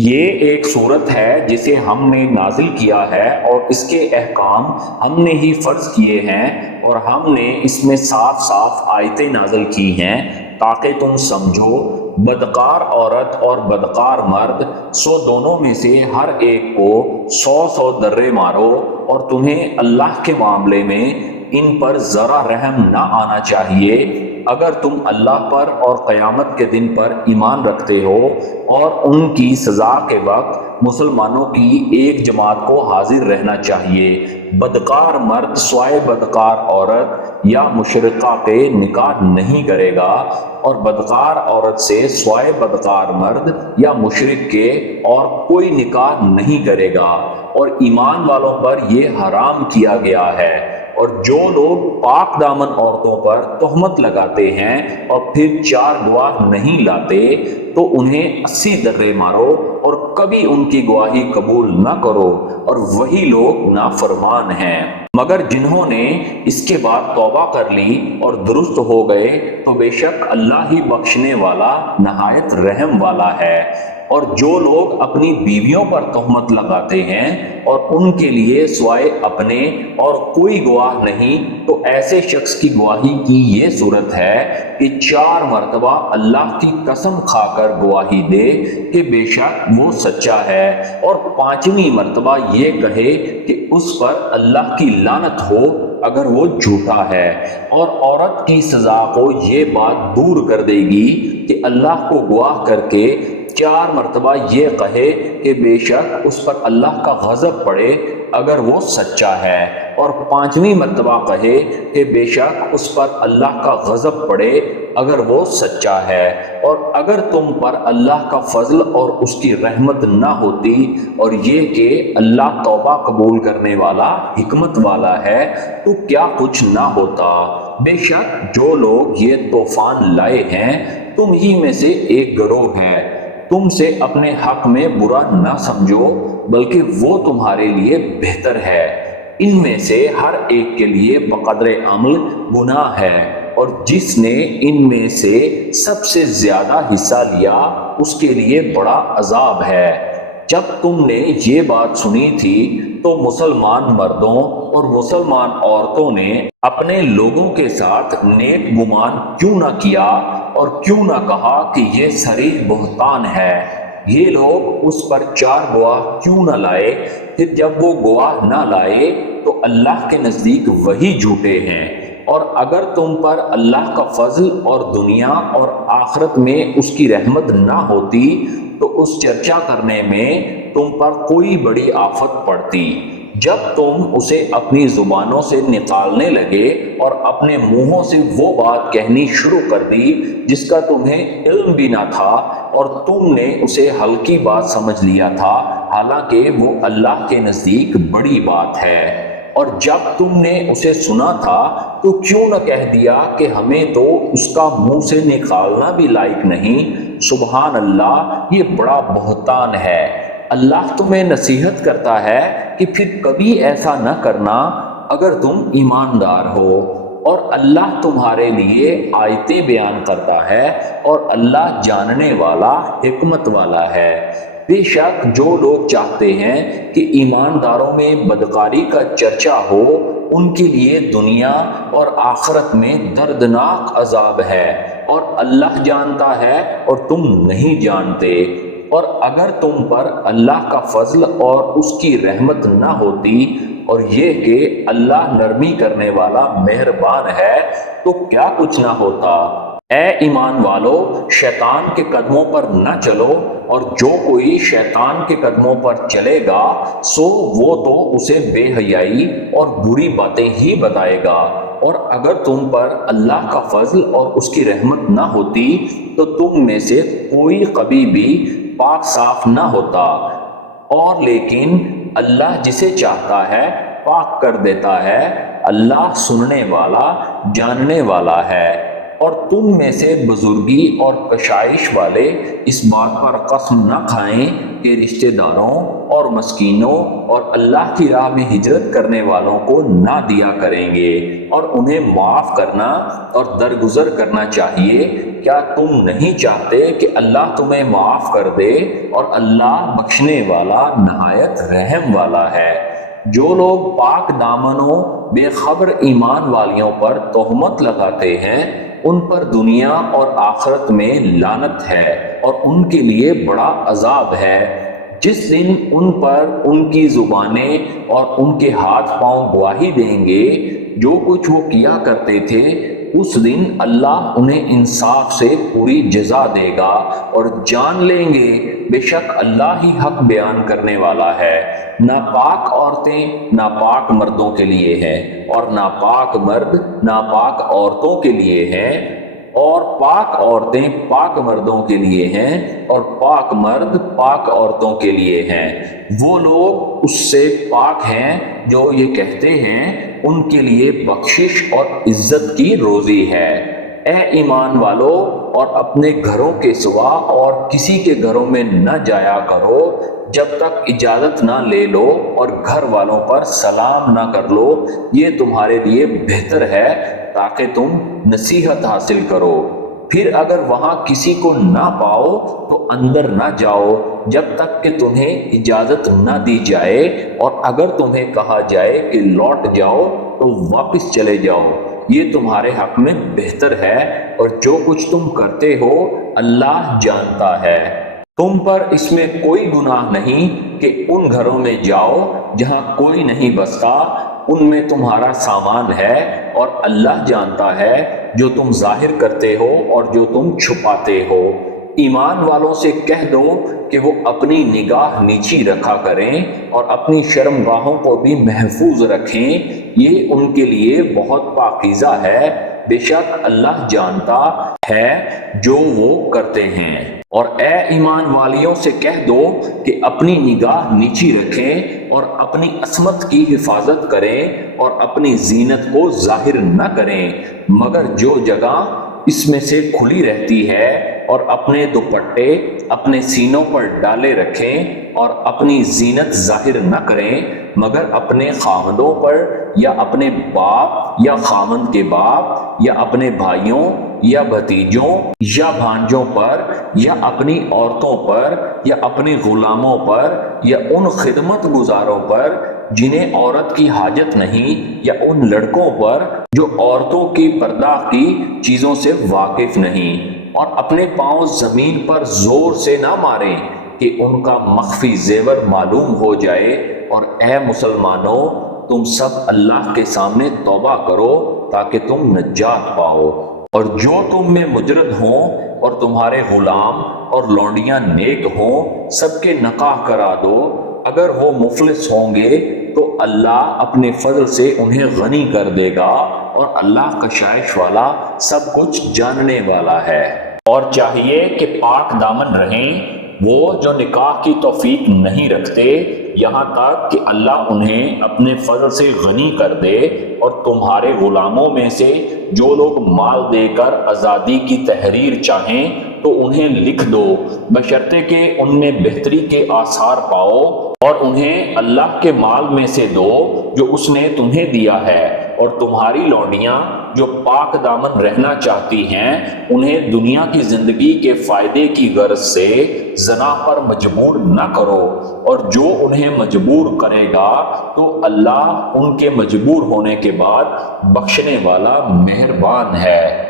یہ ایک صورت ہے جسے ہم نے نازل کیا ہے اور اس کے احکام ہم نے ہی فرض کیے ہیں، اور ہم نے اس میں صاف صاف آیتیں نازل کی ہیں تاکہ تم سمجھو۔ بدکار عورت اور بدکار مرد، سو دونوں میں سے ہر ایک کو 100 درے مارو، اور تمہیں اللہ کے معاملے میں ان پر ذرا رحم نہ آنا چاہیے اگر تم اللہ پر اور قیامت کے دن پر ایمان رکھتے ہو، اور ان کی سزا کے وقت مسلمانوں کی ایک جماعت کو حاضر رہنا چاہیے۔ بدکار مرد سوائے بدکار عورت یا مشرقہ کے نکاح نہیں کرے گا، اور بدکار عورت سے سوائے بدکار مرد یا مشرک کے اور کوئی نکاح نہیں کرے گا، اور ایمان والوں پر یہ حرام کیا گیا ہے۔ اور جو لوگ پاک دامن عورتوں پر تہمت لگاتے ہیں اور پھر 4 گواہ نہیں لاتے، تو انہیں 80 درے مارو، اور کبھی ان کی گواہی قبول نہ کرو، اور وہی لوگ نافرمان ہیں۔ مگر جنہوں نے اس کے بعد توبہ کر لی اور درست ہو گئے تو بے شک اللہ ہی بخشنے والا نہایت رحم والا ہے۔ اور جو لوگ اپنی بیویوں پر تہمت لگاتے ہیں اور ان کے لیے سوائے اپنے اور کوئی گواہ نہیں، تو ایسے شخص کی گواہی کی یہ صورت ہے کہ 4 مرتبہ اللہ کی قسم کھا کر گواہی دے کہ بے شک وہ سچا ہے، اور 5ویں مرتبہ یہ کہے کہ اس پر اللہ کی لعنت ہو اگر وہ جھوٹا ہے۔ اور عورت کی سزا کو یہ بات دور کر دے گی کہ اللہ کو گواہ کر کے 4 مرتبہ یہ کہے کہ بے شک اس پر اللہ کا غضب پڑے اگر وہ سچا ہے، اور 5ویں مرتبہ کہے کہ بے شک اس پر اللہ کا غضب پڑے اگر وہ سچا ہے۔ اور اگر تم پر اللہ کا فضل اور اس کی رحمت نہ ہوتی، اور یہ کہ اللہ توبہ قبول کرنے والا حکمت والا ہے، تو کیا کچھ نہ ہوتا۔ بے شک جو لوگ یہ طوفان لائے ہیں تم ہی میں سے ایک گروہ ہے۔ تم سے اپنے حق میں برا نہ سمجھو، بلکہ وہ تمہارے لیے بہتر ہے۔ ان میں سے ہر ایک کے لیے بقدر عمل گناہ ہے، اور جس نے ان میں سے سب سے زیادہ حصہ لیا اس کے لیے بڑا عذاب ہے۔ جب تم نے یہ بات سنی تھی تو مسلمان مردوں اور مسلمان عورتوں نے اپنے لوگوں کے ساتھ نیک گمان کیوں نہ کیا، اور کیوں نہ کہا کہ یہ صریح بہتان ہے؟ یہ لوگ اس پر 4 گواہ کیوں نہ لائے؟ پھر جب وہ گواہ نہ لائے تو اللہ کے نزدیک وہی جھوٹے ہیں۔ اور اگر تم پر اللہ کا فضل اور دنیا اور آخرت میں اس کی رحمت نہ ہوتی تو اس چرچا کرنے میں تم پر کوئی بڑی آفت پڑتی۔ جب تم اسے اپنی زبانوں سے نکالنے لگے اور اپنے منہوں سے وہ بات کہنی شروع کر دی جس کا تمہیں علم بھی نہ تھا، اور تم نے اسے ہلکی بات سمجھ لیا تھا، حالانکہ وہ اللہ کے نزدیک بڑی بات ہے۔ اور جب تم نے اسے سنا تھا تو کیوں نہ کہہ دیا کہ ہمیں تو اس کا منہ سے نکالنا بھی لائق نہیں؟ سبحان اللہ، یہ بڑا بہتان ہے۔ اللہ تمہیں نصیحت کرتا ہے کہ پھر کبھی ایسا نہ کرنا اگر تم ایماندار ہو۔ اور اللہ تمہارے لیے آیتیں بیان کرتا ہے، اور اللہ جاننے والا حکمت والا ہے۔ بے شک جو لوگ چاہتے ہیں کہ ایمانداروں میں بدکاری کا چرچا ہو، ان کے لیے دنیا اور آخرت میں دردناک عذاب ہے، اور اللہ جانتا ہے اور تم نہیں جانتے۔ اور اگر تم پر اللہ کا فضل اور اس کی رحمت نہ ہوتی، اور یہ کہ اللہ نرمی کرنے والا مہربان ہے، تو کیا کچھ نہ ہوتا۔ اے ایمان والو، شیطان کے قدموں پر نہ چلو، اور جو کوئی شیطان کے قدموں پر چلے گا سو وہ تو اسے بے حیائی اور بری باتیں ہی بتائے گا۔ اور اگر تم پر اللہ کا فضل اور اس کی رحمت نہ ہوتی تو تم میں سے کوئی کبھی بھی پاک صاف نہ ہوتا، اور لیکن اللہ جسے چاہتا ہے پاک کر دیتا ہے۔ اللہ سننے والا جاننے والا ہے۔ اور تم میں سے بزرگی اور کشائش والے اس بات پر قسم نہ کھائیں کہ رشتہ داروں اور مسکینوں اور اللہ کی راہ میں ہجرت کرنے والوں کو نہ دیا کریں گے اور انہیں معاف کرنا اور درگزر کرنا چاہیے۔ کیا تم نہیں چاہتے کہ اللہ تمہیں معاف کر دے؟ اور اللہ بخشنے والا نہایت رحم والا ہے۔ جو لوگ پاک دامنوں بے خبر ایمان والیوں پر تہمت لگاتے ہیں ان پر دنیا اور آخرت میں لعنت ہے اور ان کے لیے بڑا عذاب ہے۔ جس دن ان پر ان کی زبانیں اور ان کے ہاتھ پاؤں گواہی دیں گے جو کچھ وہ کیا کرتے تھے، اس دن اللہ انہیں انصاف سے پوری جزا دے گا اور جان لیں گے بے شک اللہ ہی حق بیان کرنے والا ہے۔ ناپاک عورتیں ناپاک مردوں کے لیے ہیں اور ناپاک مرد ناپاک عورتوں کے لیے ہیں، اور پاک عورتیں پاک مردوں کے لیے ہیں اور پاک مرد پاک عورتوں کے لیے ہیں۔ وہ لوگ اس سے پاک ہیں جو یہ کہتے ہیں، ان کے لیے بخشش اور عزت کی روزی ہے۔ اے ایمان والو، اور اپنے گھروں کے سوا اور کسی کے گھروں میں نہ جایا کرو جب تک اجازت نہ لے لو، اور گھر والوں پر سلام نہ کر لو، یہ تمہارے لیے بہتر ہے تاکہ تم نصیحت حاصل کرو۔ پھر اگر وہاں کسی کو نہ پاؤ تو اندر نہ جاؤ جب تک کہ تمہیں اجازت نہ دی جائے، اور اگر تمہیں کہا جائے کہ لوٹ جاؤ تو واپس چلے جاؤ، یہ تمہارے حق میں بہتر ہے، اور جو کچھ تم کرتے ہو اللہ جانتا ہے۔ تم پر اس میں کوئی گناہ نہیں کہ ان گھروں میں جاؤ جہاں کوئی نہیں بستا، ان میں تمہارا سامان ہے، اور اللہ جانتا ہے جو تم ظاہر کرتے ہو اور جو تم چھپاتے ہو۔ ایمان والوں سے کہہ دو کہ وہ اپنی نگاہ نیچی رکھا کریں اور اپنی شرمگاہوں کو بھی محفوظ رکھیں، یہ ان کے لیے بہت پاکیزہ ہے، بے شک اللہ جانتا ہے جو وہ کرتے ہیں۔ اور اے ایمان والیوں سے کہہ دو کہ اپنی نگاہ نیچی رکھیں اور اپنی عصمت کی حفاظت کریں اور اپنی زینت کو ظاہر نہ کریں مگر جو جگہ اس میں سے کھلی رہتی ہے، اور اپنے دوپٹے اپنے سینوں پر ڈالے رکھیں اور اپنی زینت ظاہر نہ کریں مگر اپنے خامدوں پر یا اپنے باپ یا خامند کے باپ یا اپنے بھائیوں یا بھتیجوں یا بھانجوں پر یا اپنی عورتوں پر یا اپنے غلاموں پر یا ان خدمت گزاروں پر جنہیں عورت کی حاجت نہیں، یا ان لڑکوں پر جو عورتوں کی پردہ کی چیزوں سے واقف نہیں، اور اپنے پاؤں زمین پر زور سے نہ ماریں کہ ان کا مخفی زیور معلوم ہو جائے۔ اور اے مسلمانوں، تم سب اللہ کے سامنے توبہ کرو تاکہ تم نجات پاؤ، اور جو تم میں مجرد ہوں اور تمہارے غلام اور لونڈیاں نیک ہوں سب کے نکاح کرا دو۔ اگر وہ مفلس ہوں گے تو اللہ اپنے فضل سے انہیں غنی کر دے گا، اور اللہ کشائش والا سب کچھ جاننے والا ہے۔ اور چاہیے کہ پاک دامن رہیں وہ جو نکاح کی توفیق نہیں رکھتے یہاں تک کہ اللہ انہیں اپنے فضل سے غنی کر دے، اور تمہارے غلاموں میں سے جو لوگ مال دے کر آزادی کی تحریر چاہیں تو انہیں لکھ دو، بشرطے کہ ان میں بہتری کے آثار پاؤ، اور انہیں اللہ کے مال میں سے دو جو اس نے تمہیں دیا ہے۔ اور تمہاری لونڈیاں جو پاک دامن رہنا چاہتی ہیں انہیں دنیا کی زندگی کے فائدے کی غرض سے زنا پر مجبور نہ کرو، اور جو انہیں مجبور کرے گا تو اللہ ان کے مجبور ہونے کے بعد بخشنے والا مہربان ہے۔